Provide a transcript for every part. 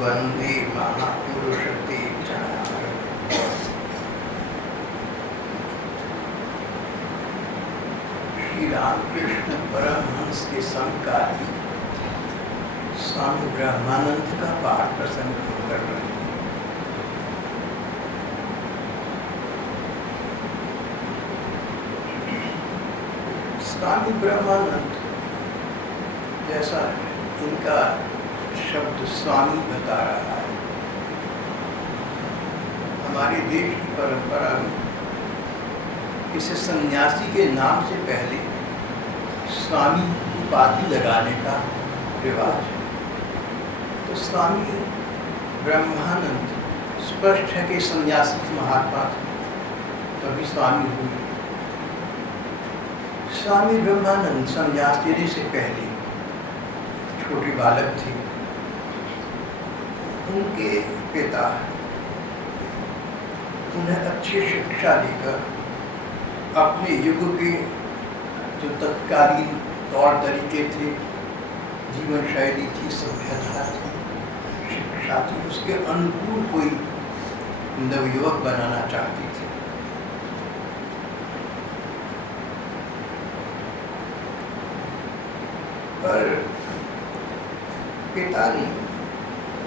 वंदे महापुरुष ते चरण। श्री रामकृष्ण परमहंस के समकाली स्वामी ब्रह्मानंद का पाठ प्रसंग कर रहे हैं। स्वामी ब्रह्मानंद जैसा इनका शब्द स्वामी बता रहा है, हमारे देश की परंपरा में इसे सन्यासी के नाम से पहले स्वामी उपाधि लगाने का रिवाज है। तो स्वामी ब्रह्मानंद स्पष्ट है कि सन्यासी महात्मा थे, तभी स्वामी हुए। स्वामी ब्रह्मानंद संन्यास लेने से पहले छोटे बालक थे। उनके पिता उन्हें अच्छी शिक्षा देकर अपने युग के जो तत्कालीन तौर तरीके थे, जीवन शैली थी, सभ्यता थी, शिक्षा थी, उसके अनुकूल कोई नवयुवक बनाना चाहती थी। पर पिता ने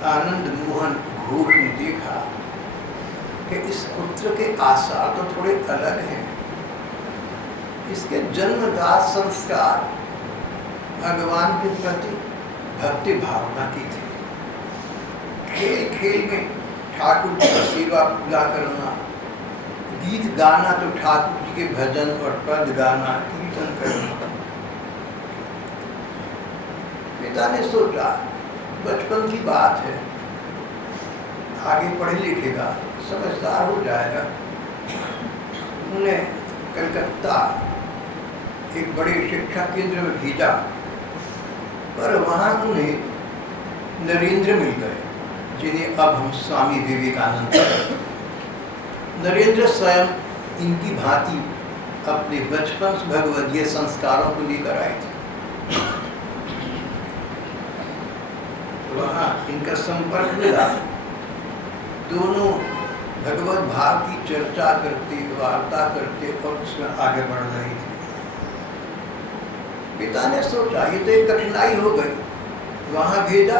आनंद मोहन घोष ने देखा कि इस पुत्र के आसार तो थोड़े अलग हैं। इसके जन्मजात संस्कार भगवान के प्रति भक्ति भावना की थी। खेल खेल में ठाकुर जी की सेवा पूरा करना, गीत गाना तो ठाकुर जी के भजन और पद गाना, कीर्तन करना। पिता ने सोचा बचपन की बात है, आगे पढ़े लिखेगा, समझदार हो जाएगा। उन्हें कलकत्ता एक बड़े शिक्षा केंद्र में भेजा, पर वहाँ उन्हें नरेंद्र मिल गए, जिन्हें अब हम स्वामी विवेकानंद कहते हैं। नरेंद्र स्वयं इनकी भांति अपने बचपन से भगवदीय संस्कारों को लेकर आए थे। वहाँ इनका संपर्क मिला, दोनों भगवत भाव की चर्चा करते, वार्ता करते और उसमें आगे बढ़ रहे थे। पिता ने सोचा ये तो एक कठिनाई हो गई, वहाँ भेजा,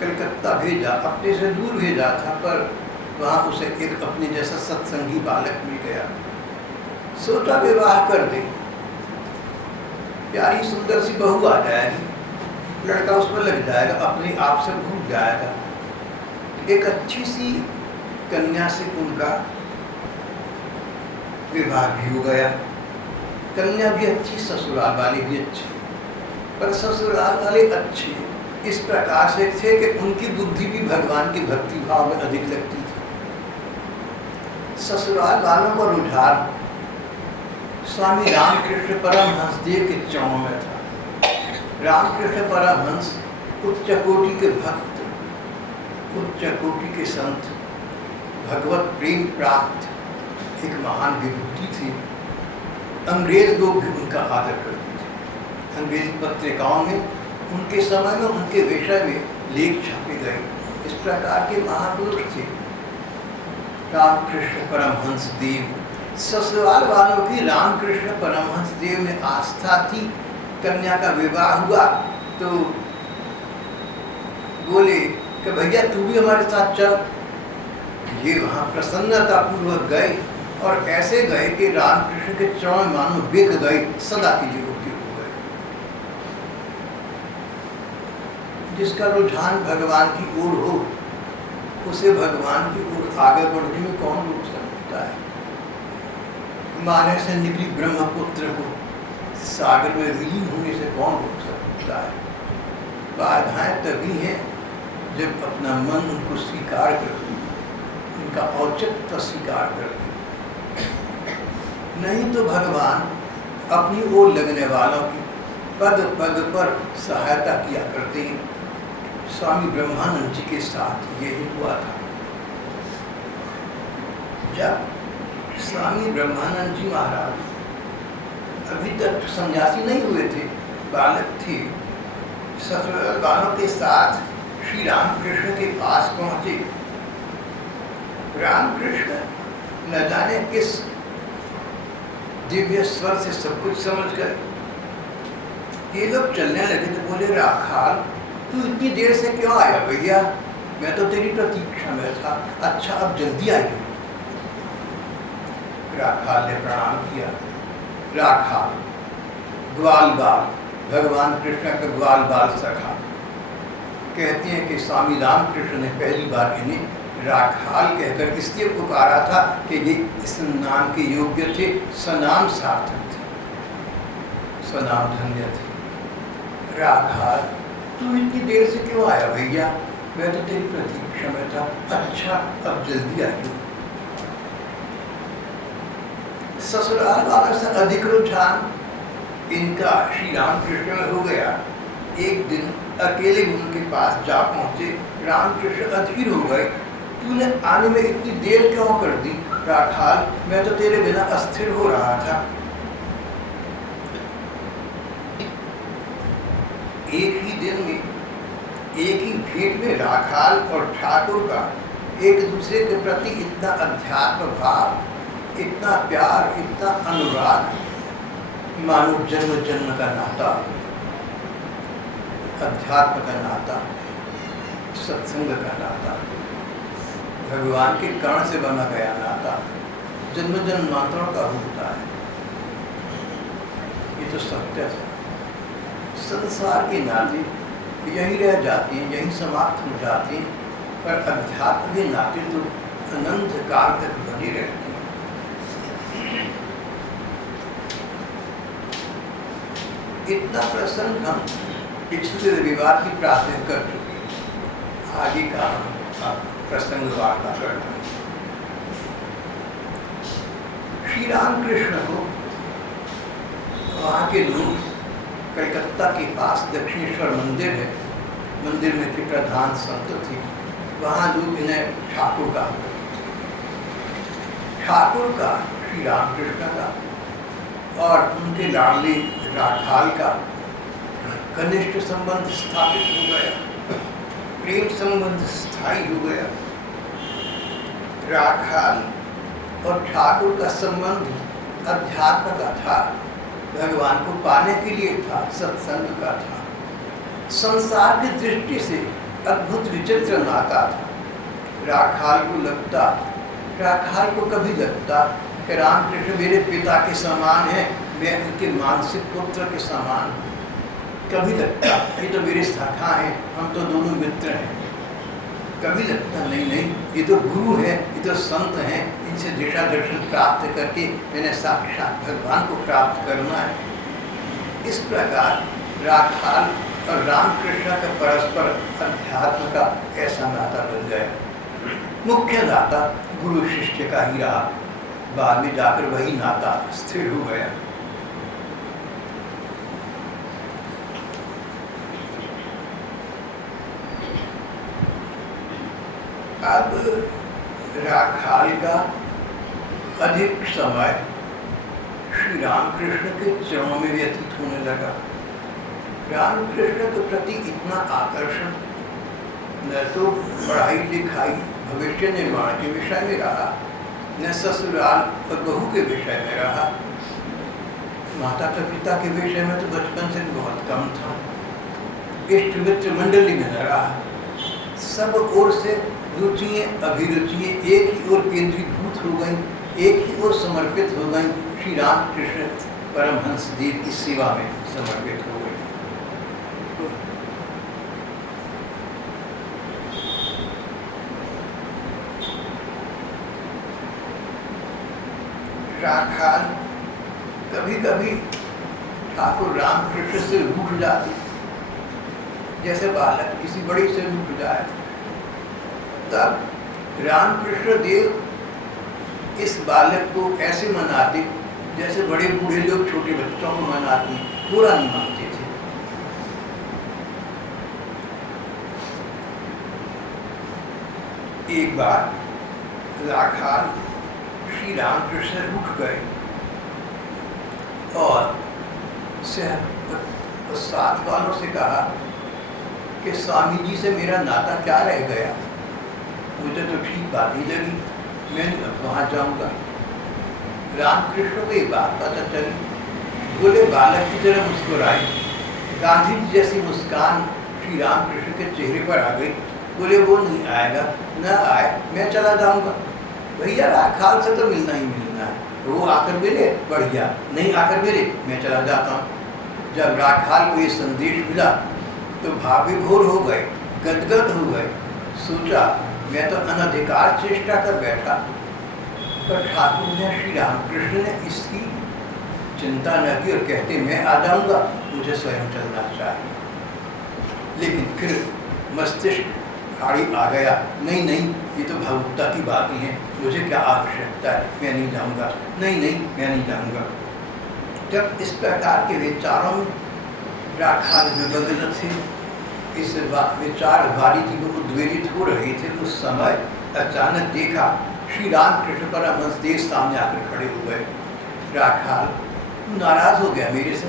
कलकत्ता भेजा, अपने से दूर भेजा था, पर वहाँ उसे एक अपने जैसा सत्संगी बालक मिल गया। सोचा विवाह कर दे, प्यारी सुंदर सी बहू आ जाएगी, लड़का उसमें लग जाएगा, अपने आप से भूल जाएगा। एक अच्छी सी कन्या से उनका विवाह भी हो गया। कन्या भी अच्छी, ससुराल वाले भी अच्छे, पर ससुराल वाले अच्छे इस प्रकार से थे कि उनकी बुद्धि भी भगवान की भक्ति भाव में अधिक लगती थी। ससुराल वालों का रुझान स्वामी रामकृष्ण परमहंस देव के चौं में था। रामकृष्ण परमहंस उच्च कोटि के भक्त, उच्च कोटि के संत, भगवत प्रेम प्राप्त एक महान विभूति थे। अंग्रेज लोग भी उनका आदर करते थे। अंग्रेजी पत्रिकाओं में उनके समय में उनके विषय में लेख छापे गए। इस प्रकार के महापुरुष थे रामकृष्ण परमहंस देव। ससुराल वालों की रामकृष्ण परमहंस देव में आस्था थी। कन्या का विवाह हुआ तो बोले कि भैया तू भी हमारे साथ चल। ये वहाँ प्रसन्नता पूर्वक गए और ऐसे गए कि रामकृष्ण के चरण मानो बिक गए, सदा के लिए रुके हो गए। जिसका रुझान भगवान की ओर हो, उसे भगवान की ओर आगे बढ़ने में कौन रोक सकता है। माने से निकली ब्रह्मपुत्र को सागर में विलीन होने से कौन रोक सकता है। बाधाएं तभी हैं जब अपना मन उनको स्वीकार करते, उनका औचित्य स्वीकार करते। नहीं तो भगवान अपनी ओर लगने वालों की पद पद पर सहायता किया करते हैं। स्वामी ब्रह्मानंद जी के साथ यही हुआ था। जब स्वामी ब्रह्मानंद जी महाराज अभी तक सन्यासी नहीं हुए थे, बालक थे, ससुराल वालों के साथ श्री रामकृष्ण के पास पहुंचे। रामकृष्ण न जाने किस दिव्य स्वर से सब कुछ समझ गए। ये लोग चलने लगे तो बोले, राखाल तू इतनी देर से क्यों आया भैया? मैं तो तेरी प्रतीक्षा में था। अच्छा अब जल्दी आइए। राखाल ने प्रणाम किया। राखाल ग्वाल बाल, भगवान कृष्ण का ग्वाल बाल सखा। कहते हैं कि स्वामी रामकृष्ण ने पहली बार इन्हें राखाल कहकर इसलिए पुकारा था कि ये इस नाम के योग्य थे, सनाम सार्थक थे, सनाम धन्य थे। राखाल तू इतनी देर से क्यों आया भैया? मैं तो तेरी प्रतीक्षा में था। अच्छा अब जल्दी आइए। ससुराल वालों से अधिक रुझान इनका श्री रामकृष्ण में हो गया। एक दिन अकेले उनके पास जा पहुंचे। रामकृष्ण अधीर हो गए। तूने आने में इतनी देर क्यों कर दी? राखाल मैं तो तेरे बिना अस्थिर हो रहा था। एक ही दिन में, एक ही भेंट में राखाल और ठाकुर का एक दूसरे के प्रति इतना अध्यात्म भाव, इतना प्यार, इतना अनुराग, मानो जन्म जन्म का नाता, अध्यात्म का नाता, सत्संग का नाता, भगवान के कर्ण से बना गया नाता, जन्म जन्मांतरों का होता है। ये तो सत्य है। संसार के नाते यही रह जाते हैं, यही समाप्त हो जाते हैं, पर अध्यात्म के नाते तो अनंत काल तक बने रहते हैं। इतना प्रसंग हम पिछले रविवार की प्रार्थना कर चुके हैं। आगे का हम प्रसंग वार्ता कर रहे हैं। श्री रामकृष्ण को वहाँ के लोग, कलकत्ता के पास दक्षिणेश्वर मंदिर है, मंदिर में के प्रधान संत थे, वहाँ लोग इन्हें ठाकुर का, ठाकुर का श्री रामकृष्ण का और उनके लाडले राखाल का घनिष्ठ संबंध स्थापित हो गया, प्रेम संबंध स्थायी हो गया। राखाल और ठाकुर का संबंध अध्यात्म का था, भगवान को पाने के लिए था, सत्संग का था, संसार की दृष्टि से अद्भुत विचित्र नाता था। राखाल को लगता, राखाल को कभी लगता कि रामकृष्ण मेरे पिता के समान है, मैं उनके मानसिक पुत्र के समान। कभी लगता ये तो मेरे शाखा हैं, हम तो दोनों मित्र हैं। कभी लगता नहीं नहीं, ये तो गुरु हैं, ये तो संत हैं, इनसे दिशा दर्शन प्राप्त करके मैंने साक्षात भगवान को प्राप्त करना है। इस प्रकार राखाल और रामकृष्ण का परस्पर अध्यात्म का ऐसा नाता बन गया। मुख्य नाता गुरु शिष्य का ही रहा, बाद में जाकर वही नाता स्थिर हो गया। अब राखाल का अधिक समय श्री रामकृष्ण के चरणों में व्यतीत होने लगा। रामकृष्ण के प्रति इतना आकर्षण न तो पढ़ाई लिखाई भविष्य निर्माण के विषय में रहा, न ससुराल और बहू के विषय में रहा। माता पिता के विषय में तो बचपन से बहुत कम था। इष्ट मित्र मंडली में न रहा। सब ओर से रुचियाँ अभिरुचियाँ एक ही ओर केंद्रीभूत हो गई, एक ही ओर समर्पित हो गई। श्री रामकृष्ण परमहंस देव की सेवा में समर्पित हो गई। राखाल कभी कभी ठाकुर रामकृष्ण से रूठ जाते, जैसे बालक किसी बड़ी से रूठ जाए। तब रामकृष्ण देव इस बालक को ऐसे मनाते जैसे बड़े बूढ़े लोग छोटे बच्चों को मनाते, बुरा नहीं मानते थे। एक बार राखाल श्री रामकृष्ण रूठ गए और साथ वालों से कहा कि स्वामी जी से मेरा नाता क्या रह गया। मुझे तो ठीक बात नहीं लगी, मैं वहाँ जाऊँगा। रामकृष्ण को ये बात पता चली, बोले बालक की तरह मुस्कुराए। गांधी जी जैसी मुस्कान श्री रामकृष्ण के चेहरे पर आ गई। बोले वो नहीं आएगा, न आए मैं चला जाऊँगा। भैया राखाल से तो मिलना ही मिलना है, वो आकर मिले बढ़िया, नहीं आकर मिले मैं चला जाता हूँ। जब राखाल को ये संदेश मिला तो भाविभोर हो गए, गदगद हो गए। सोचा मैं तो अनधिकार चेष्टा कर बैठा, पर ठाकुर ने श्री रामकृष्ण ने इसकी चिंता न की और कहते मैं आ जाऊँगा, मुझे स्वयं चलना चाहिए। लेकिन फिर मस्तिष्क गाड़ी आ गया, नहीं नहीं ये तो भावुकता की बातें हैं, मुझे क्या आवश्यकता है, मैं नहीं जाऊँगा, नहीं नहीं मैं नहीं जाऊँगा। जब इस प्रकार के विचारों में राखाल विभग्न थे, इस विचार वाली थी वो उद्वेलित हो रहे थे, उस समय अचानक देखा श्री रामकृष्ण परमहंस देव सामने आकर खड़े हो गए। राखाल नाराज हो गया मेरे से,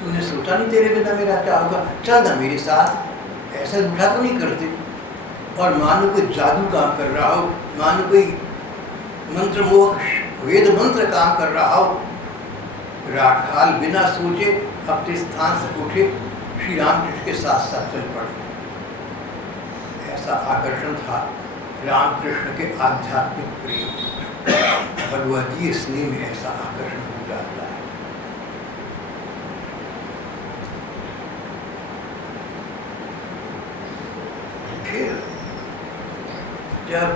तूने सोचा नहीं तेरे बिना मेरा क्या होगा, चल ना मेरे साथ। ऐसा रूठा तो नहीं करते। और मानो कोई जादू काम कर रहा हो, मानो कोई मंत्रमोह वेद मंत्र काम कर रहा हो। राखाल बिना सोचे अपने स्थान से उठे, श्री रामकृष्ण के साथ साथ चल पड़े। ऐसा आकर्षण था रामकृष्ण के आध्यात्मिक प्रेम, भगवदीय स्नेह में ऐसा आकर्षण हो जाता है। फिर जब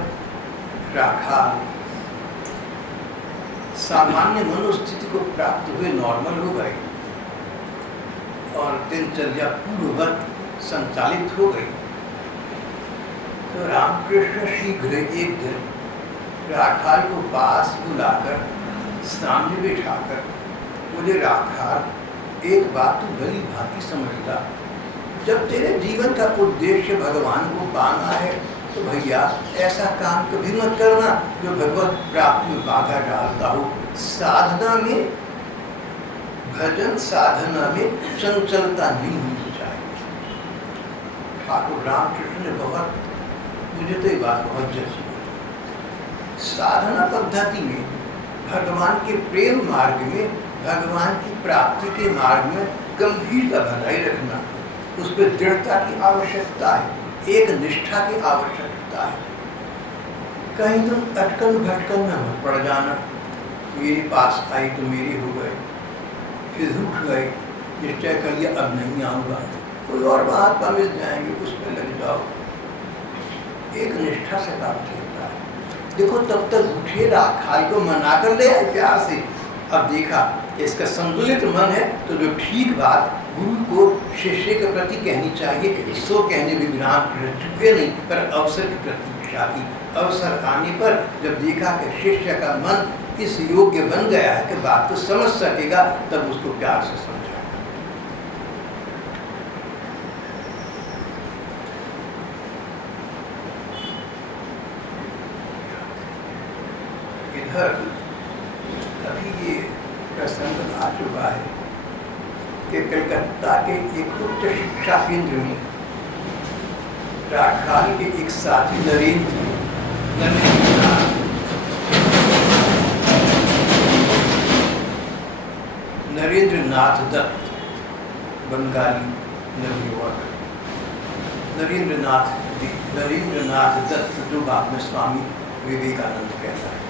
राखाल सामान्य मनोस्थिति को प्राप्त हुए, नॉर्मल हो गए और दिनचर्या पूर्ववत संचालित हो गई, तो रामकृष्ण शीघ्र एक दिन राखाल को पास बुलाकर सामने बिठाकर बोले, राखाल एक बात तू भली भांति समझ ला, जब तेरे जीवन का उद्देश्य भगवान को पाना है तो भैया ऐसा काम कभी मत करना जो भगवत प्राप्ति में बाधा डालता हो। साधना में, भजन साधना में चंचलता नहीं होनी चाहिए। ठाकुर रामकृष्ण ने बहुत, मुझे तो ये बात बहुत जची। साधना पद्धति में, भगवान के प्रेम मार्ग में, भगवान की प्राप्ति के मार्ग में गंभीरता बनाए रखना, उस पर दृढ़ता की आवश्यकता है, एक निष्ठा की आवश्यकता है। कहीं तुम अटकन भटकन में मत पड़ जाना, मेरे पास आई तो मेरे हो गए, फिर उठ गए, निश्चय कर लिया अब नहीं आऊँगा, कोई और महात्मा मिल जाएंगे उसमें लग जाओ। एक निष्ठा से काम चलता है। देखो तब तक उठे, राखाल को मना कर ले आए प्यार से। अब देखा कि इसका संतुलित मन है तो जो ठीक बात गुरु को शिष्य के प्रति कहनी चाहिए, सो कहने भी रामकृष्ण चुके नहीं, पर अवसर की प्रतीक्षा की। अवसर आने पर जब देखा कि शिष्य का मन इस योग्य बन गया है कि बात को समझ सकेगा, तब उसको प्यार से समझाया। इधर अभी ये प्रसंग आ चुका है कि कलकत्ता के एक उच्च शिक्षा केंद्र में राखाल के एक साथी नरेंद्रनाथ दत्त, बंगाली नवयुवक नरेंद्रनाथ दत्त, जो बाद में स्वामी विवेकानंद कहता है।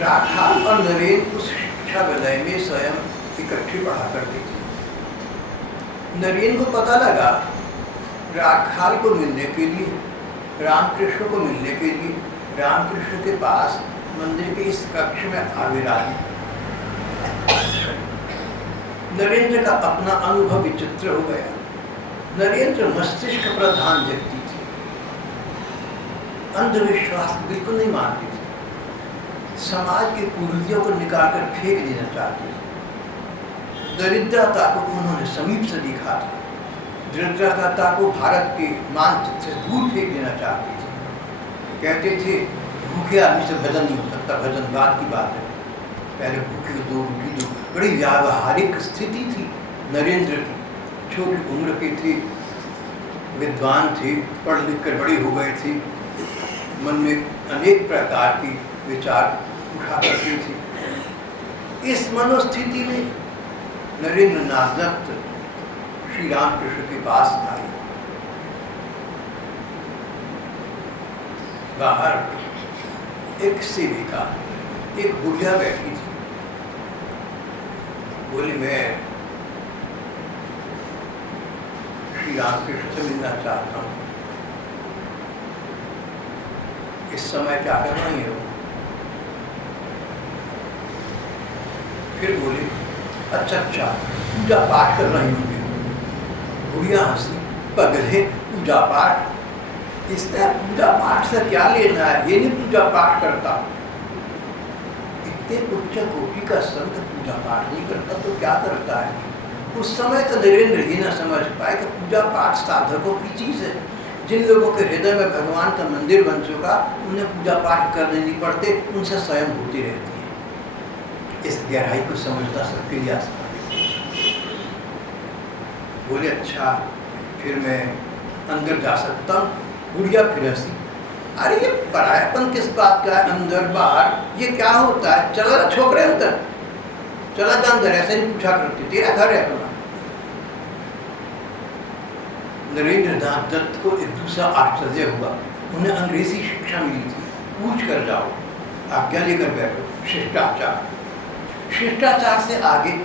राखाल और नरेंद्र उस शिक्षा विद्यालय में स्वयं इकट्ठे पढ़ा करते थे। नरेंद्र को पता लगा राखाल को मिलने के लिए, रामकृष्ण को मिलने के लिए रामकृष्ण के पास मंदिर के इस कक्ष में आविरागी। नरेंद्र का अपना अनुभव विचित्र हो गया। नरेंद्र मस्तिष्क प्रधान व्यक्ति थे, अंधविश्वास बिल्कुल नहीं मानते थे, समाज के कुरीतियों को निकालकर फेंक देना चाहते थे। दरिद्रता को उन्होंने समीप से देखा था, दरिद्रता को भारत के मानचित्र से दूर फेंक देना चाहते थे। कहते थे भूखे आदमी से भजन नहीं हो सकता, भजन बात की बात है, पहले भूखे को दो रोटी दो। बड़ी व्यावहारिक स्थिति थी नरेंद्र की, छोटी उम्र के थे, विद्वान थी, पढ़ लिख कर बड़ी हो गई थी, मन में अनेक प्रकार की विचार उठा करती थी। इस मनोस्थिति में नरेंद्र नाथ दत्त श्री रामकृष्ण के पास आए। बाहर एक सेविका, एक बुढ़िया बैठी थी। बोली, मैं श्री रामकृष्ण से मिलना चाहता हूँ, इस समय क्या कर रही हो? फिर बोली, अच्छा पूजा पाठ कर रही होंगी। बुढ़िया हंसी, पगले पूजा पाठ, इसने पूजा पाठ से क्या लेना है, ये नहीं पूजा पाठ करता। इतने उच्च कोटि का संत पूजा पाठ नहीं करता तो क्या करता है? उस समय तो नरेंद्र ही न समझ पाए कि पूजा पाठ साधकों की चीज है। जिन लोगों के हृदय में भगवान का मंदिर बन चुका, उन्हें पूजा पाठ करने नहीं पड़ते, उनसे स्वयं होती रहती है। इस गहराई को समझना सबके लिए आसान है। बोले, अच्छा फिर मैं अंदर जा सकता हूँ? बुढ़िया फिर हंसी, अरे ये परायापन किस बात का है, अंदर बाहर ये क्या होता है? चला छोकरे अंदर, चला जा अंदर, ऐसे नहीं पूछा करती, तेरा घर है अपना। नरेंद्र नाथ दत्त को एक दूसरा आश्चर्य हुआ। उन्हें अंग्रेजी शिक्षा मिली थी, पूछ कर जाओ, आज्ञा लेकर बैठो। शिष्टाचार, शिष्टाचार से आगे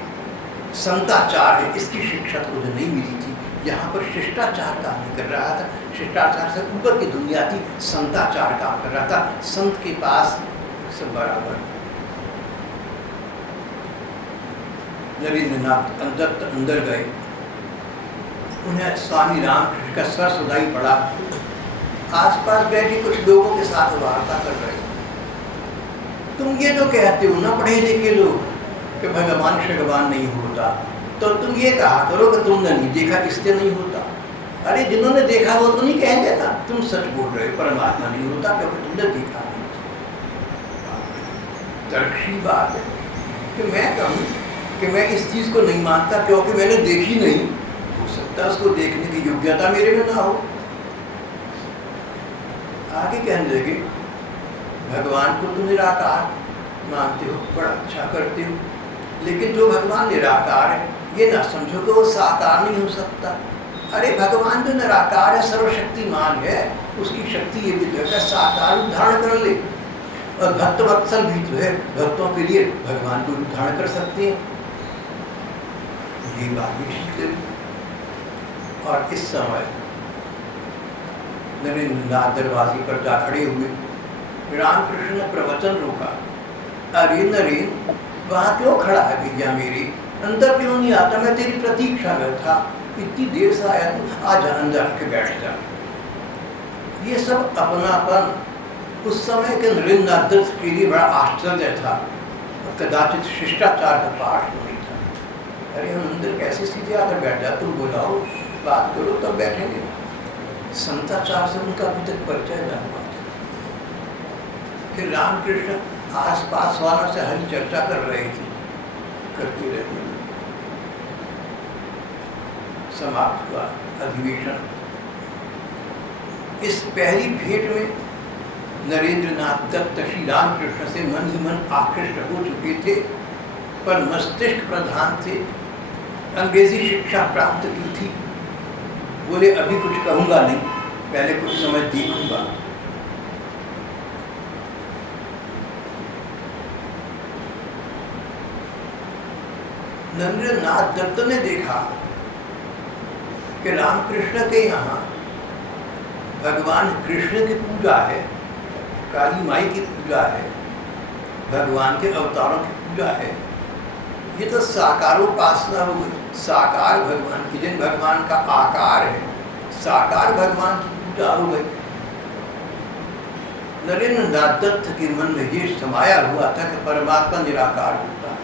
संताचार है, इसकी शिक्षा तो मुझे नहीं मिली थी। यहाँ पर शिष्टाचार काम नहीं कर रहा था, शिष्टाचार से ऊपर की दुनिया थी, संताचार काम कर रहा था। संत के पास सब बराबर। नरेंद्र नाथ दत्त अंदर गए, उन्हें स्वामी रामकृष्ण का सर सुनाई पड़ा। आसपास बैठे कुछ लोगों के साथ वार्ता कर रहे, तुम ये जो कहते हो ना पढ़े लिखे लोग कि भगवान भगवान नहीं होता, तो तुम ये कहा करो कि तुमने नहीं देखा, इससे नहीं होता। अरे जिन्होंने देखा वो तो नहीं कहेंगे ना तुम सच बोल रहे हो, परमात्मा नहीं होता क्योंकि तुमने देखा नहीं। तर्कशील बात है कि मैं कहूँ कि मैं इस चीज़ को नहीं मानता क्योंकि मैंने देखी नहीं, हो सकता है उसको देखने की योग्यता मेरे में ना हो। आगे कहने लगे, भगवान को तो निराकार मानते हो, बड़ा अच्छा करते हो, लेकिन जो भगवान निराकार है ये ना समझो कि वो साकार नहीं हो सकता। अरे भगवान जो निराकार है, सर्वशक्तिमान है, उसकी शक्ति ये भी तो है साकार धारण कर ले। और भक्त वत्सल भी तो है, भक्तों के लिए भगवान को धारण कर सकते हैं। ये बात भी ठीक है। और इस समय नरेंद्र नाथ दरवाजे पर जा खड़े हुए। रामकृष्ण ने प्रवचन रोका। अरे नरेंद्र, वहाँ क्यों खड़ा है भैया मेरे, अंदर क्यों नहीं आता? मैं तेरी प्रतीक्षा में था, इतनी देर से आया तू, आ जा अंदर आके बैठ जा। ये सब अपनापन उस समय के नरेंद्र नाथ दत्त के लिए बड़ा आश्चर्य था, कदाचित शिष्टाचार का पाठ नहीं था। अरे हम अंदर कैसे सीधे आकर बैठ जा, तुम बुलाओ बात करो तब बैठेंगे। संताचार से उनका अभी तक परिचय न हुआ था। फिर रामकृष्ण आसपास वालों से हरी चर्चा कर रहे थे, करते रहे। समाप्त हुआ अधिवेशन। इस पहली भेंट में नरेंद्र नाथ दत्त श्री रामकृष्ण से मन ही मन आकृष्ट हो चुके थे, पर मस्तिष्क प्रधान थे, अंग्रेजी शिक्षा प्राप्त की थी। बोले अभी कुछ कहूँगा नहीं, पहले कुछ समय देखूंगा। नरेंद्र नाथ दत्त ने देखा कि रामकृष्ण के यहाँ भगवान कृष्ण की पूजा है, काली माई की पूजा है, भगवान के अवतारों की पूजा है। ये तो साकारोपासना हो गई, साकार भगवान की, जिन भगवान का आकार है, साकार भगवान की पूजा हो गई। नरेंद्र नाथ दत्त के मन में ये समाया हुआ था कि परमात्मा निराकार होता है।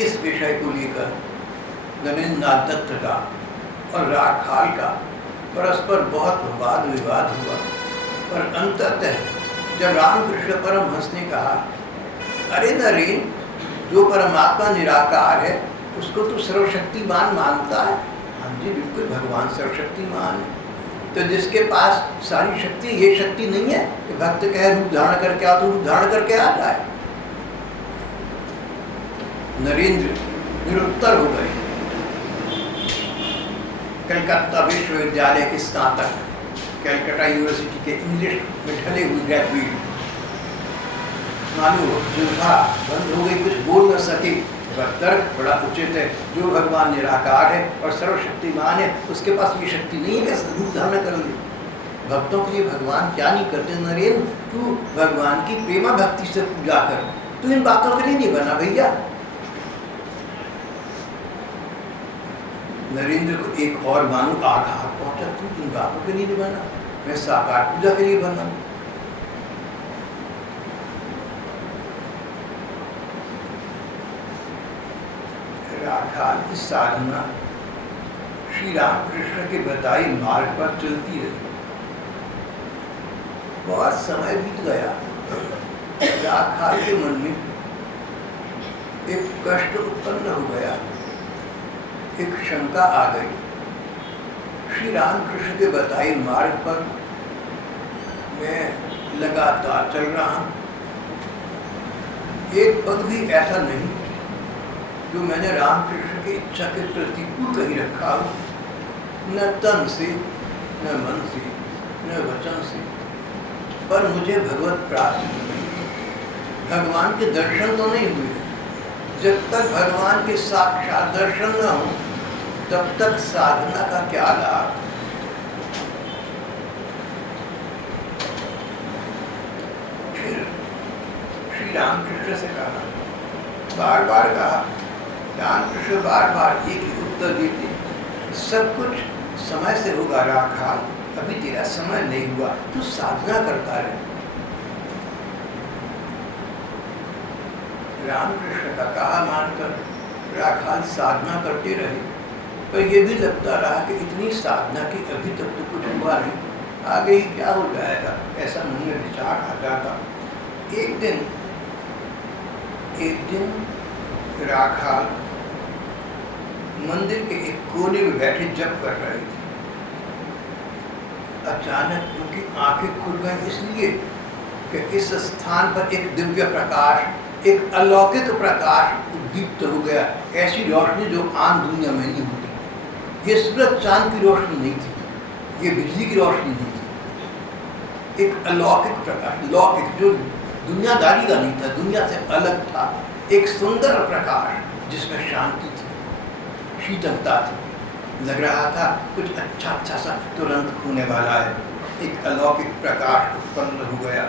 इस विषय को लेकर नरेंद्र नाथ दत्त का और राखाल का परस्पर बहुत वाद विवाद हुआ, पर अंततः जब रामकृष्ण परमहंस ने कहा, अरे नरेंद्र, जो परमात्मा निराकार है उसको तो सर्वशक्तिमान मानता है। हाँ जी बिल्कुल, भगवान सर्वशक्तिमान है। तो जिसके पास सारी शक्ति, ये शक्ति नहीं है कि भक्त कहे रूप धारण करके आओ तो रूप धारण करके आ जाए। नरेंद्र निरुत्तर हो गए। कलकत्ता विश्वविद्यालय के स्नातक, कलकत्ता यूनिवर्सिटी के इंग्लिश में ढले हुए ग्रेजुएट, मालूम जिह्वा बंद हो गई, कुछ बोल न सके। तर्क बड़ा उचित है, जो भगवान निराकार है और सर्वशक्तिमान है उसके पास ये शक्ति नहीं है कि रूप धारण करेंगे। भक्तों के लिए भगवान क्या नहीं करते नरेंद्र, तू भगवान की प्रेमा भक्ति से पूजा कर, तू इन बातों के लिए नहीं बना भैया। नरेंद्र को एक और मानो आघात पहुंचा, तू इन बातों के लिए नहीं बना, मैं साकार पूजा के लिए बना। राखाल की साधना श्री रामकृष्ण के बताए मार्ग पर चलती है। बहुत समय बीत गया, राखाल के मन में एक कष्ट उत्पन्न हो गया, एक शंका आ गई। श्री रामकृष्ण के बताए मार्ग पर मैं लगातार चल रहा हूँ, एक पद भी ऐसा नहीं जो मैंने रामकृष्ण की इच्छा के प्रतिकूल कहीं रखा हो, न तन से, न मन से, न वचन से। पर मुझे भगवत प्राप्ति नहीं, भगवान के दर्शन तो नहीं हुए। जब तक भगवान के साक्षात दर्शन न हो तब तक साधना का क्या लाभ। फिर श्री रामकृष्ण से कहा, बार बार कहा, रामकृष्ण बार बार एक ही उत्तर देते, सब कुछ समय से होगा राखाल, अभी तेरा समय नहीं हुआ, तू साधना करता रहे। रामकृष्ण का कहा मानकर राखाल साधना करते रहे, पर यह भी लगता रहा कि इतनी साधना की अभी तक तो कुछ हुआ नहीं, आगे ही क्या हो जाएगा, ऐसा मन में विचार आ जाता। एक दिन राखाल मंदिर के एक कोने में बैठे जप कर रहे थे। अचानक उनकी आंखें खुल गई, इसलिए कि इस स्थान पर एक दिव्य प्रकाश, एक अलौकिक प्रकाश उद्दीप्त हो गया। ऐसी रोशनी जो आम दुनिया में नहीं होती। ये सूरज चांद की रोशनी नहीं थी, ये बिजली की रोशनी नहीं थी, एक अलौकिक प्रकाश, लौकिक, जो दुनियादारी का नहीं था, दुनिया से अलग था। एक सुंदर प्रकाश जिसमें शांति थी, शीतलता थी, लग रहा था कुछ अच्छा सा तुरंत होने वाला है। एक अलौकिक प्रकाश उत्पन्न हो गया।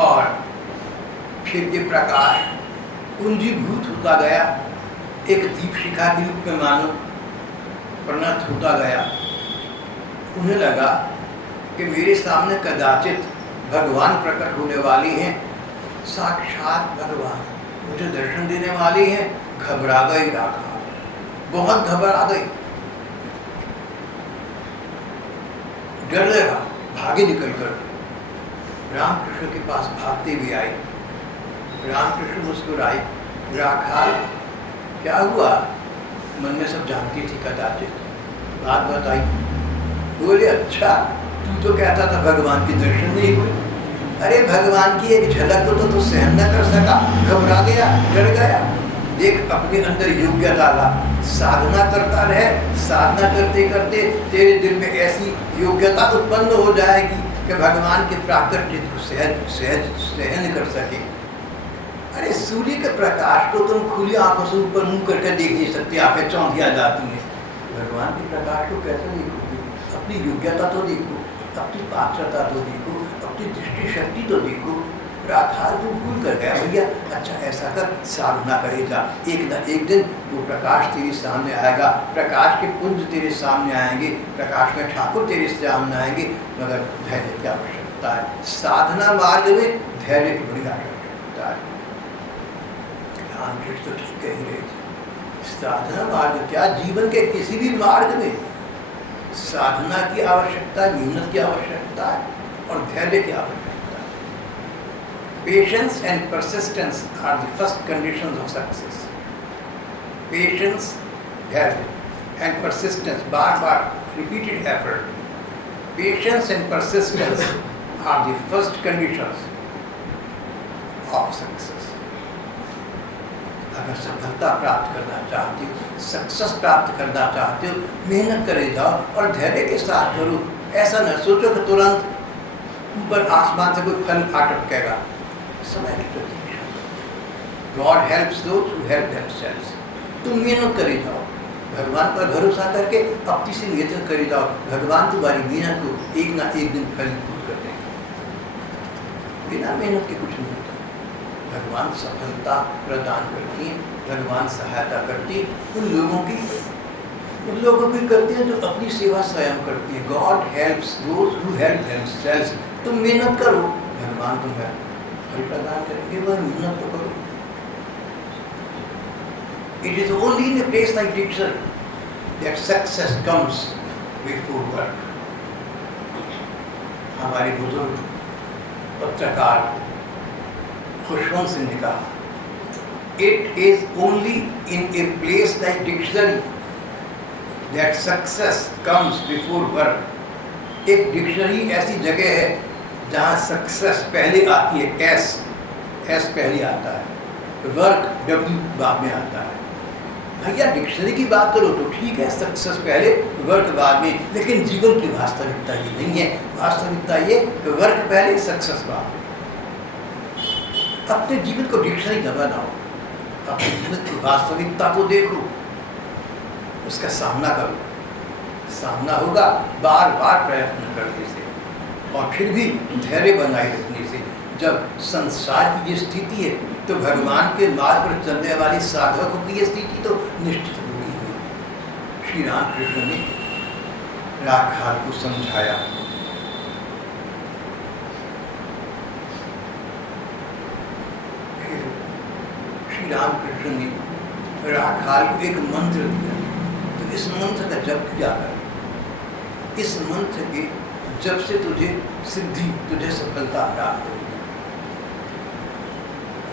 और फिर ये प्रकाश पुंजीभूत होता गया, एक दीप शिखा के रूप में मानो परिणत होता गया। उन्हें लगा कि मेरे सामने कदाचित भगवान प्रकट होने वाले हैं, साक्षात भगवान मुझे दर्शन देने वाले हैं। घबरा गई राखाल, बहुत घबरा गई, डर लगा, भागे निकल कर रामकृष्ण के पास भागते हुए आए। रामकृष्ण मुस्कुराए, राखाल क्या हुआ? मन में सब जानती थी, कदाचित बात बताई। बोले अच्छा, तू तो कहता था भगवान के दर्शन नहीं हुए। अरे भगवान की एक झलक को तो तू सहन न कर सका, घबरा गया, डर गया। देख अपने अंदर योग्यता ला, साधना करता रहे, साधना करते करते तेरे दिल में ऐसी योग्यता उत्पन्न हो जाएगी कि भगवान के प्राकट्य को सहन कर सके। अरे सूर्य के प्रकाश को तुम खुली आंखों से ऊपर मुंह करके देख नहीं सकते, आंखें चौंधिया जाती हैं। भगवान के प्रकाश को कैसे देखोगे? अपनी योग्यता तो देखो, अपनी पात्रता तो देखो, अपनी दृष्टि शक्ति तो देखो। राखाल तू भूल कर गया भैया। अच्छा ऐसा कर, साधना करेगा, एक न एक दिन वो प्रकाश तेरे सामने आएगा, प्रकाश के पुंज तेरे सामने आएंगे, प्रकाश में ठाकुर तेरे सामने आएंगे। मगर धैर्य की आवश्यकता है, साधना मार्ग में धैर्य की बड़ी आवश्यकता है। रामकृष्ण तो ठीक कह ही रहे थे, साधना मार्ग क्या, जीवन के किसी भी मार्ग में साधना की आवश्यकता है, मेहनत की आवश्यकता है और धैर्य की आवश्यकता है। Patience and persistence are the first conditions of success. Patience, धैर्य एंड परसिस्टेंस, बार बार repeated effort, patience and persistence are the first conditions of success. अगर सफलता प्राप्त करना चाहते हो, सक्सेस प्राप्त करना चाहते हो, मेहनत करे जाओ और धैर्य के साथ करो। ऐसा न सोचो कि तुरंत ऊपर आसमान से कोई फल आ टपकेगा। समय की प्रतीक्षा। God helps those who help themselves. तुम मेहनत करे जाओ, भगवान पर भरोसा करके अपनी से नियत करे जाओ। भगवान तुम्हारी मेहनत को एक ना एक दिन फलीभूत कर देंगे। बिना मेहनत के कुछ नहीं होता। भगवान सफलता प्रदान करती हैं, भगवान सहायता करती है उन लोगों की करती हैं जो अपनी सेवा स्वयं करती है। God helps those who help themselves. तुम मेहनत करो, भगवान तुम्हें फल प्रदान करेंगे। वह मेहनत तो करो। It is only in a place like dictionary that success comes before work. हमारे बुजुर्ग पत्रकार खुशवंत सिंह ने कहा, It is only in a place like dictionary that success comes before work. एक डिक्शनरी ऐसी जगह है जहाँ सक्सेस पहले आती है, एस पहले आता है, वर्क डब्ल्यू बाद में आता है। भैया डिक्शनरी की बात करो तो ठीक है, सक्सेस पहले वर्क बाद में, लेकिन जीवन की वास्तविकता ये नहीं है। वास्तविकता ये कि वर्क पहले सक्सेस बाद में। अपने जीवन को डिक्शनरी न बनाओ, अपने जीवन की वास्तविकता को देखो, उसका सामना करो। सामना होगा बार बार प्रयत्न करने से और फिर भी धैर्य बनाए रखने से। जब संसार की ये स्थिति है तो भगवान के मार्ग पर चलने वाले साधकों की ये स्थिति तो निश्चित होगी ही। श्री रामकृष्ण ने राखाल को समझाया। फिर श्री रामकृष्ण ने राखाल को एक मंत्र दिया, तो इस मंत्र का जप किया कर। इस मंत्र के जब से तुझे सिद्धि, तुझे सफलता प्राप्त होगी।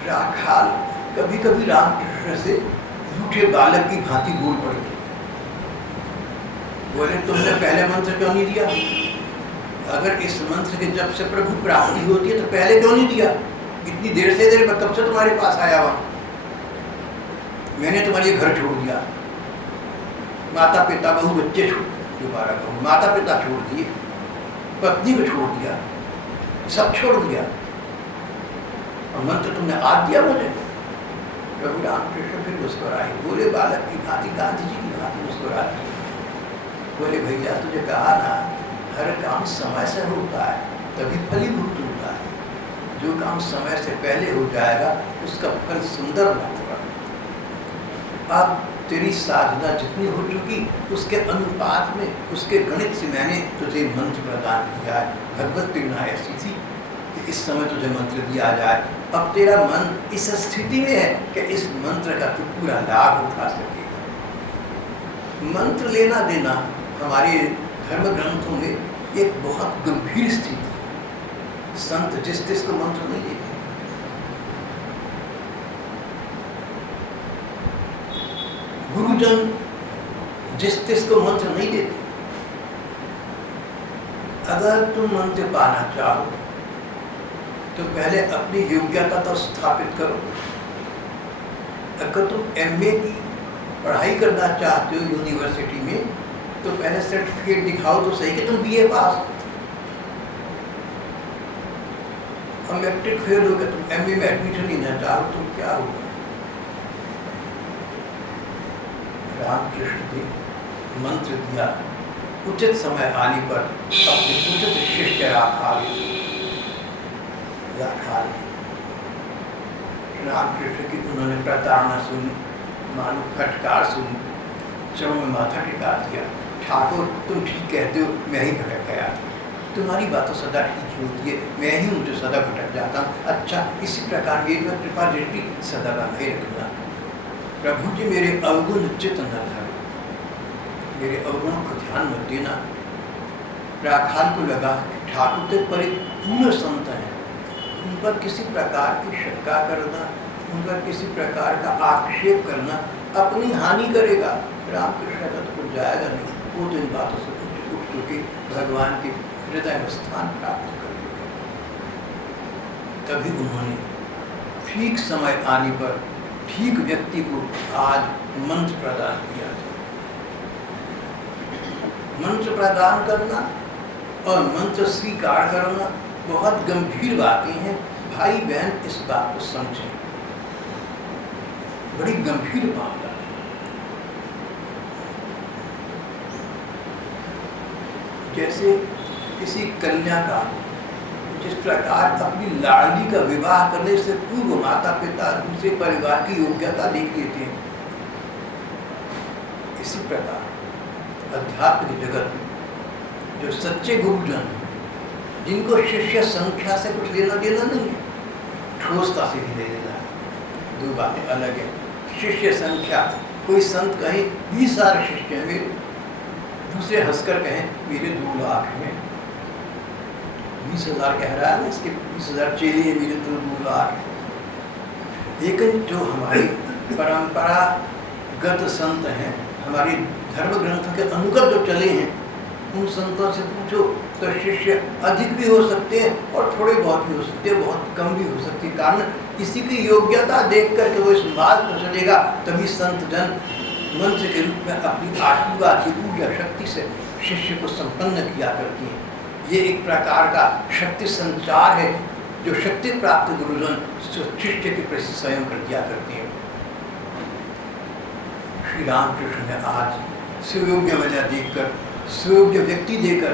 राखाल कभी कभी रामकृष्ण से रूठे बालक की भांति बोल पड़ते। बोले, तुमने पहले मंत्र क्यों नहीं दिया? अगर इस मंत्र के जब से प्रभु प्राप्ति होती है तो पहले क्यों नहीं दिया? इतनी देर से मैं कब से तुम्हारे पास आया हुआ? मैंने तुम्हारे घर छोड़ दिया, माता पिता बहू बच्चे दोबारा कहूँ, माता पिता छोड़ दिए, पत्नी को छोड़ दिया, सब छोड़ दिया, और मंत्र तुमने आज दिया मुझे? प्रभु रामकृष्ण फिर मुस्कुराए, बोले बालक की भांति, गांधी जी की भांति मुस्कुराए। बोले, भैया तुझे कहा ना, हर काम समय से होता है तभी फलीभूत होता है। जो काम समय से पहले हो जाएगा उसका फल सुंदर होगा। अब तेरी साधना जितनी हो चुकी उसके अनुपात में, उसके गणित से मैंने तुझे मंत्र प्रदान किया है। भगवत प्रेरणा ऐसी थी कि इस समय तुझे मंत्र दिया जाए। अब तेरा मन इस स्थिति में है कि इस मंत्र का तू पूरा लाभ उठा सकेगा। मंत्र लेना देना हमारे धर्म ग्रंथों में एक बहुत गंभीर स्थिति है। संत जिस तिस को मंत्र नहीं देते। गुरुजन जिस तिस को मंत्र नहीं देते। अगर तुम मंत्र पाना चाहो तो पहले अपनी योग्यता तो स्थापित करो। अगर तुम एमए की पढ़ाई करना चाहते हो यूनिवर्सिटी में तो पहले सर्टिफिकेट दिखाओ तो सही कि तुम बीए पास। और मैट्रिक फेल हो गया, तुम एमए में एडमिशन लेना चाहो तो क्या होगा? रामकृष्ण ने मंत्र दिया, उचित समय आने पर अपने उचित शिष्य राखाल रामकृष्ण की उन्होंने प्रताड़ना सुनी, मानो फटकार सुनी, चरों में माथा टिका दिया। ठाकुर तुम ठीक कहते हो, मैं ही भटक गया था। तुम्हारी बात तो सदा ठीक होती है, मैं ही हूँ जो सदा भटक जाता हूँ। अच्छा, इसी प्रकार मेरी पर कृपा दृष्टि सदा बनाए रखना। प्रभु जी मेरे अवगुण चित्त न धरो, मेरे अवगुणों को ध्यान मत देना। राखाल को लगा कि ठाकुर तो परिपूर्ण संत हैं, उन पर किसी प्रकार की शंका करना, उन पर किसी प्रकार का आक्षेप करना अपनी हानि करेगा। रामकृष्ण का तो कुछ जाएगा नहीं, वो तो इन बातों से उठ चुके भगवान के हृदय में स्थान प्राप्त कर लिया। तभी उन्होंने ठीक समय आने पर ठीक व्यक्ति को आज मंत्र प्रदान किया था। मंत्र प्रदान करना और मंत्र स्वीकार करना बहुत गंभीर बातें हैं। भाई बहन इस बात को समझें, बड़ी गंभीर मामला है। जैसे किसी कन्या का जिस प्रकार अपनी लाडली का विवाह करने से पूर्व माता पिता दूसरे परिवार की योग्यता देख लेते हैं, इसी प्रकार अध्यात्म जगत में जो सच्चे गुरुजन हैं, जिनको शिष्य संख्या से कुछ लेना देना नहीं है, ठोसता से भी ले लेना है। दो बातें अलग है। शिष्य संख्या, कोई संत कहे 20 सारे शिष्य हैं मेरे, दूसरे हंसकर कहें मेरे 2 लाख हैं। 20,000 कह रहा है ना, इसके 20,000 चेले हैं, मेरे तो 2 लाख हैं। लेकिन जो हमारी परंपरागत संत हैं, हमारी धर्म ग्रंथों के अनुगत जो चले हैं, उन संतों से पूछो तो शिष्य अधिक भी हो सकते हैं और थोड़े बहुत भी हो सकते हैं, बहुत कम भी हो सकते हैं। कारण किसी की योग्यता देख करके वो इस मार्ग पर चलेगा, तभी संत जन मंत्र के रूप में अपनी आशीर्वाद की ऊर्जा शक्ति से शिष्य को संपन्न किया करती हैं। ये एक प्रकार का शक्ति संचार है जो शक्ति प्राप्त गुरुजन शिष्य के प्रति स्वयं कर दिया करते हैं। श्री रामकृष्ण ने आज सुयोग्य वजह देखकर, सुयोग्य व्यक्ति देकर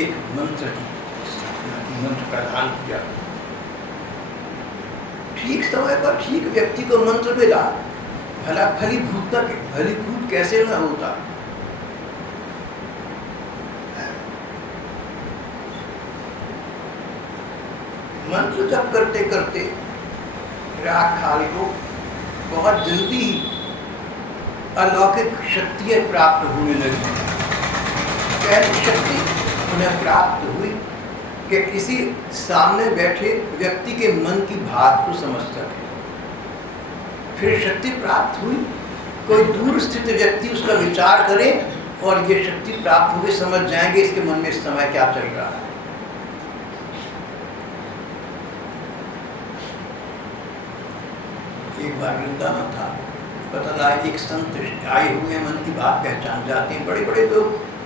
एक मंत्र की स्थापना की, मंत्र प्रदान किया। ठीक समय पर ठीक व्यक्ति को मंत्र मिला, भला फलीभूत कैसे न होता। मंत्र जप करते करते राखाल को बहुत जल्दी ही अलौकिक शक्तियाँ प्राप्त होने लगी। कैसी शक्ति उन्हें प्राप्त हुई कि किसी सामने बैठे व्यक्ति के मन की बात को समझ सके। फिर शक्ति प्राप्त हुई, कोई दूर स्थित व्यक्ति उसका विचार करे और ये शक्ति प्राप्त हुई, समझ जाएंगे इसके मन में इस समय क्या चल रहा है। एक बार वृंदावन था, पता लगा एक संत आए हुए मन की बात पहचान जाते हैं। बड़े बड़े लोग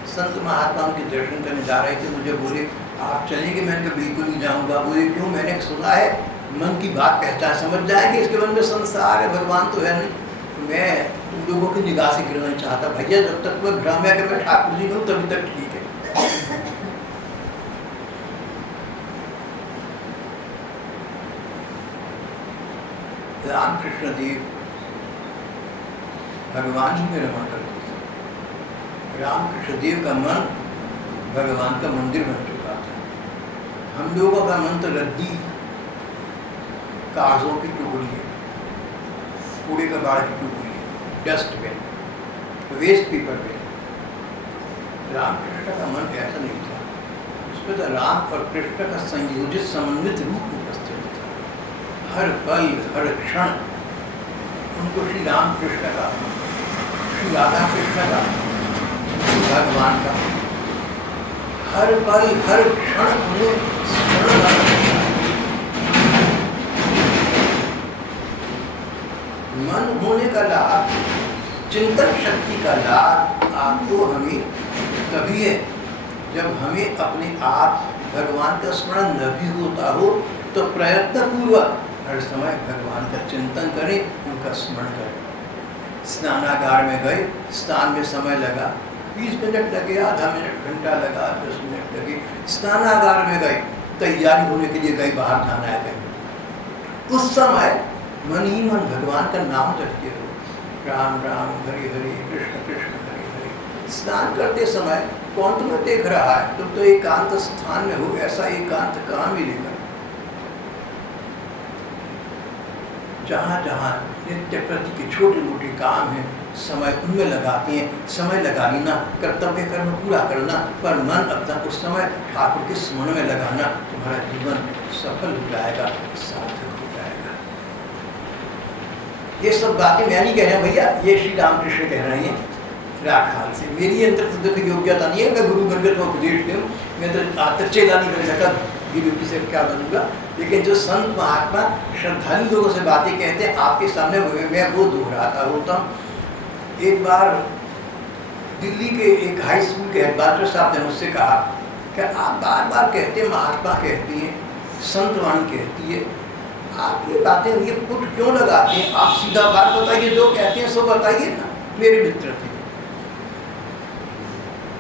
संत महात्माओं के दर्शन करने जा रहे थे, मुझे बोले आप चलेंगे? मैंने कहा बिल्कुल नहीं जाऊंगा। बोले क्यों? मैंने सुना है मन की बात पहचान समझ जाएंगे, इसके मन में संसार है, भगवान तो है नहीं। तो मैं तुम लोगों की निगाह से गिरना चाहता, भैया जब तक मैं भ्रम है कि मैं ठाकुर जी हूँ तभी तक ठीक है। रामकृष्ण देव भगवान ही में रमा करते थे। रामकृष्ण देव का मन भगवान का मंदिर बन चुका था। हम लोगों का मन तो रद्दी, कागजों की टुकड़ी है, कूड़े कबाड़ की टुकड़ी है, डस्टबिन, वेस्ट पेपर पे। रामकृष्ण का मन ऐसा नहीं था, उसमें तो राम और कृष्ण का संयोजित समन्वित रूप उपस्थित था। हर पल हर क्षण उनको श्री राम कृष्ण का, श्री राधा कृष्ण का, भगवान का हर पल हर क्षण उन्हें मन होने का लाभ, चिंतन शक्ति का लाभ आपको हमें तभी है जब हमें अपने आप भगवान का स्मरण न भी होता हो तो प्रयत्न पूर्वक हर समय भगवान का चिंतन करें, उनका स्मरण करें। स्नानागार में गए, स्नान में समय लगा, 20 मिनट लगे, आधा मिनट, घंटा लगा, 10 मिनट लगे। स्नानागार में गए, तैयारी होने के लिए गए, बाहर जाना है गए, उस समय मन ही मन भगवान का नाम करते रहो, राम राम हरे हरे, कृष्ण कृष्ण हरे हरे। स्नान करते समय कौन तुम्हें देख रहा है? तुम तो एकांत स्थान में हो, ऐसा एकांत कहाँ मिलेगा? जहाँ जहाँ नित्य प्रति के छोटे मोटे काम हैं समय उनमें लगाते हैं। समय लगा लेना, कर्तव्य कर्म पूरा करना, पर मन अपना उस समय ठाकुर के स्मरण में लगाना, तुम्हारा जीवन सफल हो जाएगा, सार्थक हो जाएगा। ये सब बातें मैं नहीं कह रहा भैया, ये श्री रामकृष्ण कह रहे हैं राखाल से। मेरी अंतर्गत योग्यता नहीं है, मैं गुरु बनकर को उपदेश दूँ, मैं तो चेला नहीं बन सकता, विवेकी से क्या बनूंगा। लेकिन जो संत महात्मा श्रद्धालु लोगों से बातें कहते हैं, आपके सामने मैं वो दोहराता होता हूँ। एक बार दिल्ली के एक हाई स्कूल के हेडमास्टर साहब ने मुझसे कहा कि आप बार बार कहते हैं, महात्मा कहती है, संतवाणी कहती है, आप ये बातें ये पुट क्यों लगाते हैं? आप सीधा बात बताइए, जो कहते हैं सो बताइए ना। मेरे मित्र थे,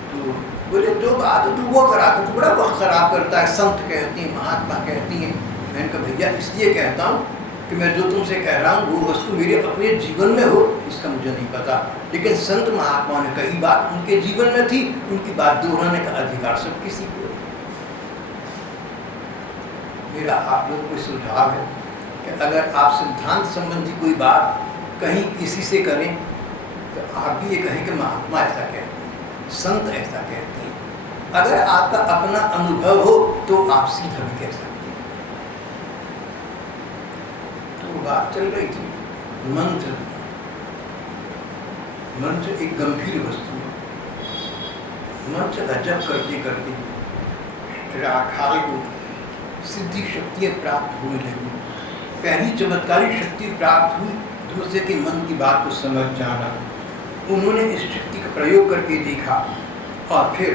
तो बोले जो बात तू वो करा कर तू बड़ा वक्त खराब करता है, संत कहती हैं, महात्मा कहती हैं। मैंने कहा भैया इसलिए कहता हूँ कि मैं जो तुमसे कह रहा हूँ वो वस्तु मेरे अपने जीवन में हो इसका मुझे नहीं पता, लेकिन संत महात्माओं ने कई बात उनके जीवन में थी, उनकी बात दोहराने का अधिकार सब किसी को। मेरा आप लोग को सुझाव है कि अगर आप सिद्धांत संबंधी कोई बात कहीं किसी से करें तो आप भी ये कहें कि महात्मा ऐसा कहते हैं, संत ऐसा कहते हैं। अगर आपका अपना अनुभव हो तो आप सीधा भी कह सकते हैं। तो बात चल रही थी मंत्र। मंत्र एक गंभीर वस्तु है। मंत्र का जप करते करते राखाल को सिद्धि शक्तियाँ प्राप्त होने लगी। पहली चमत्कारी शक्ति प्राप्त हुई, दूसरे के मन की बात को समझ जाना। उन्होंने इस शक्ति का प्रयोग करके देखा और फिर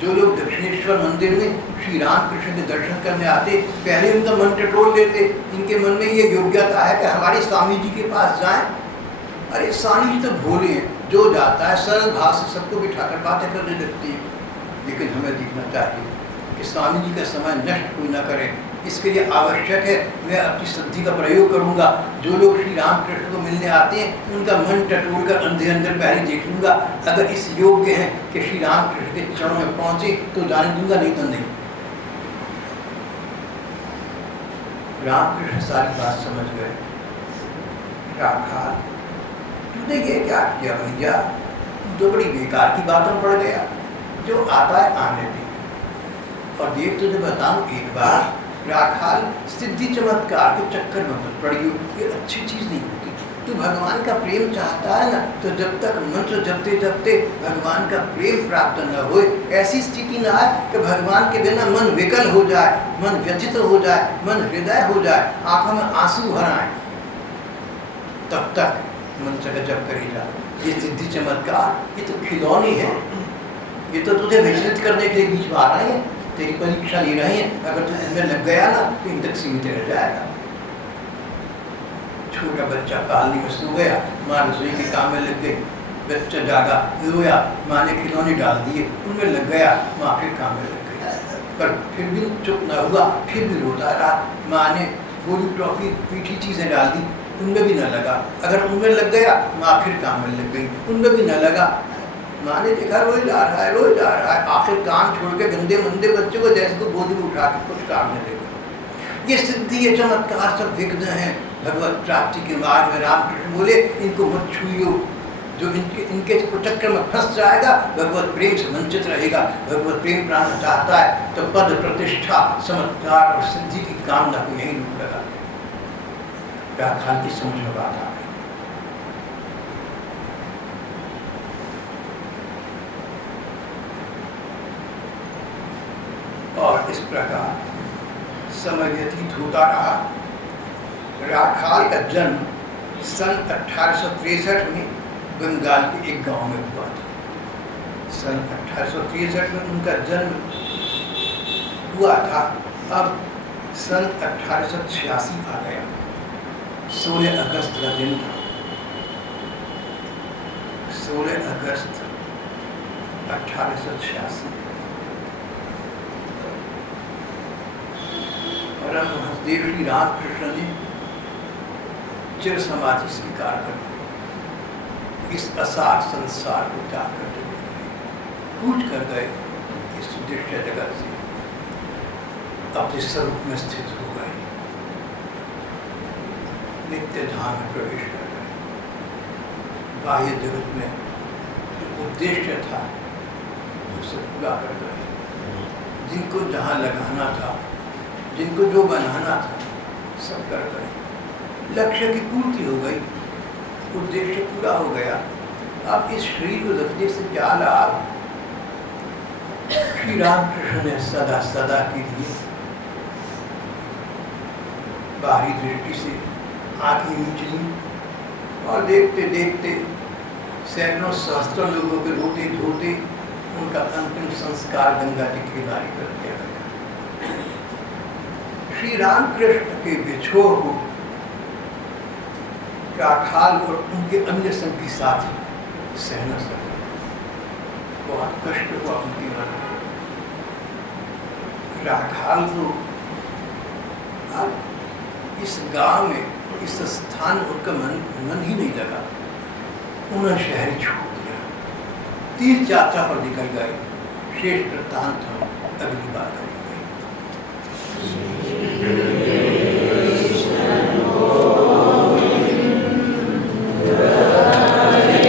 जो लोग दक्षिणेश्वर मंदिर में श्री रामकृष्ण के दर्शन करने आते, पहले उनका मन टटोल लेते। इनके मन में ये योग्यता है कि हमारे स्वामी जी के पास जाएं। अरे स्वामी जी तो भोले हैं, जो जाता है सरल भाव से सबको बिठाकर बातें करने लगती है। लेकिन हमें देखना चाहिए कि स्वामी जी का समय नष्ट कोई न करे। इसके लिए आवश्यक है मैं अपनी सिद्धि का प्रयोग करूंगा। जो लोग श्री रामकृष्ण को मिलने आते हैं उनका मन टटोल कर अंदर अंदर पहले देख लूंगा। अगर इस योग्य है कि श्री रामकृष्ण के चरणों में पहुंचे तो जाने दूंगा, नहीं तो नहीं। रामकृष्ण सारी बात समझ गए। राखाल तूने ये क्या किया भैया, तू तो बड़ी बेकार की बातों पड़ गया। जो आता है आने दे। और देख तुझे बताऊं, एक बार राखाल सिद्धि चमत्कार के चक्कर में मत पड़ी। ये अच्छी चीज़ नहीं होती। तू भगवान का प्रेम चाहता है ना, तो जब तक मंत्र जपते जपते भगवान का प्रेम प्राप्त न हो, ऐसी स्थिति न आए कि भगवान के बिना मन विकल हो जाए, मन व्यथित हो जाए, मन हृदय हो जाए, आंखों में आंसू भर आए, तब तक मंत्र का जप करी जा। ये सिद्धि चमत्कार ये तो खिलौने हैं, ये तो तुझे विचलित करने के लिए बीच में आ रहे हैं, तेरी परीक्षा ले रहे हैं। अगर तू इनमें लग गया ना तो इन तक सीमित रह जाएगा। छोटा बच्चा पालने में सो गया, माँ रसोई के काम में लग गई, बच्चा जागा रोया, माँ ने खिलौने डाल दिए, उनमें लग गया, माँ फिर काम में लग गई। पर फिर भी चुप न हुआ, फिर भी रोता रहा। माँ ने गोली ट्रॉफी मीठी चीज़ें डाल दी, उनमें भी न लगा। अगर उनमें लग गया, माँ फिर काम में लग गई, उनमें भी न लगा। माँ ने देखा रोज जा रहा है, रोज जा रहा है। आखिर काम छोड़ के गंदे मंदे बच्चे को जैसे को गोदी में उठा के कुछ काम नहीं देगा। ये सिद्धि ये चमत्कार सब विघ्न हैं भगवत प्राप्ति के मार्ग में। रामकृष्ण बोले इनको मत छुइयो, जो इनके चक्कर में फंस जाएगा भगवत प्रेम से वंचित रहेगा। भगवत प्रेम प्राण चाहता है तो पद प्रतिष्ठा चमत्कार और सिद्धि की कामना को यही लोग लगा। राखाल की समझ में बात आ गई। और इस प्रकार समय व्यतीत होता रहा। राखाल का जन्म सन 1863 में बंगाल के एक गांव में हुआ था। सन 1863 में उनका जन्म हुआ था। अब सन 1886 आ गया। 16 अगस्त का दिन था। 16 अगस्त 1886। परम हंसदेव श्री रामकृष्ण ने चिर समाधि स्वीकार कर इस असार संसार को त्याग करते हुए कूच कर गए। इस दृश्य जगत से अपने स्वरूप में स्थित हो गए। नित्य धाम में प्रवेश कर गए। बाह्य जगत में जो उद्देश्य था उसे पूरा कर गए। जिनको जहाँ लगाना था, जिनको जो बनाना था, सब कर गए। लक्ष्य की पूर्ति हो गई, उद्देश्य पूरा हो गया। अब इस शरीर को रखने से क्या लाभ? श्री रामकृष्ण ने सदा सदा के लिए बाहरी दृष्टि से आंखें नीचली और देखते देखते सैकड़ों सहस्त्रों लोगों के रोते धोते उनका अंतिम संस्कार गंगा जी के किनारे कर दिया गया। श्री रामकृष्ण के विछोह को राखाल और उनके अन्य संगी साथी सह न सके। बहुत कष्ट हुआ उनके मन में। राखाल को अब इस गांव में, इस स्थान उनका मन ही नहीं लगा। उन्होंने शहर छोड़ दिया, तीर्थ यात्रा पर निकल गए। शेष वृत्तांत हम अगली बार करेंगे।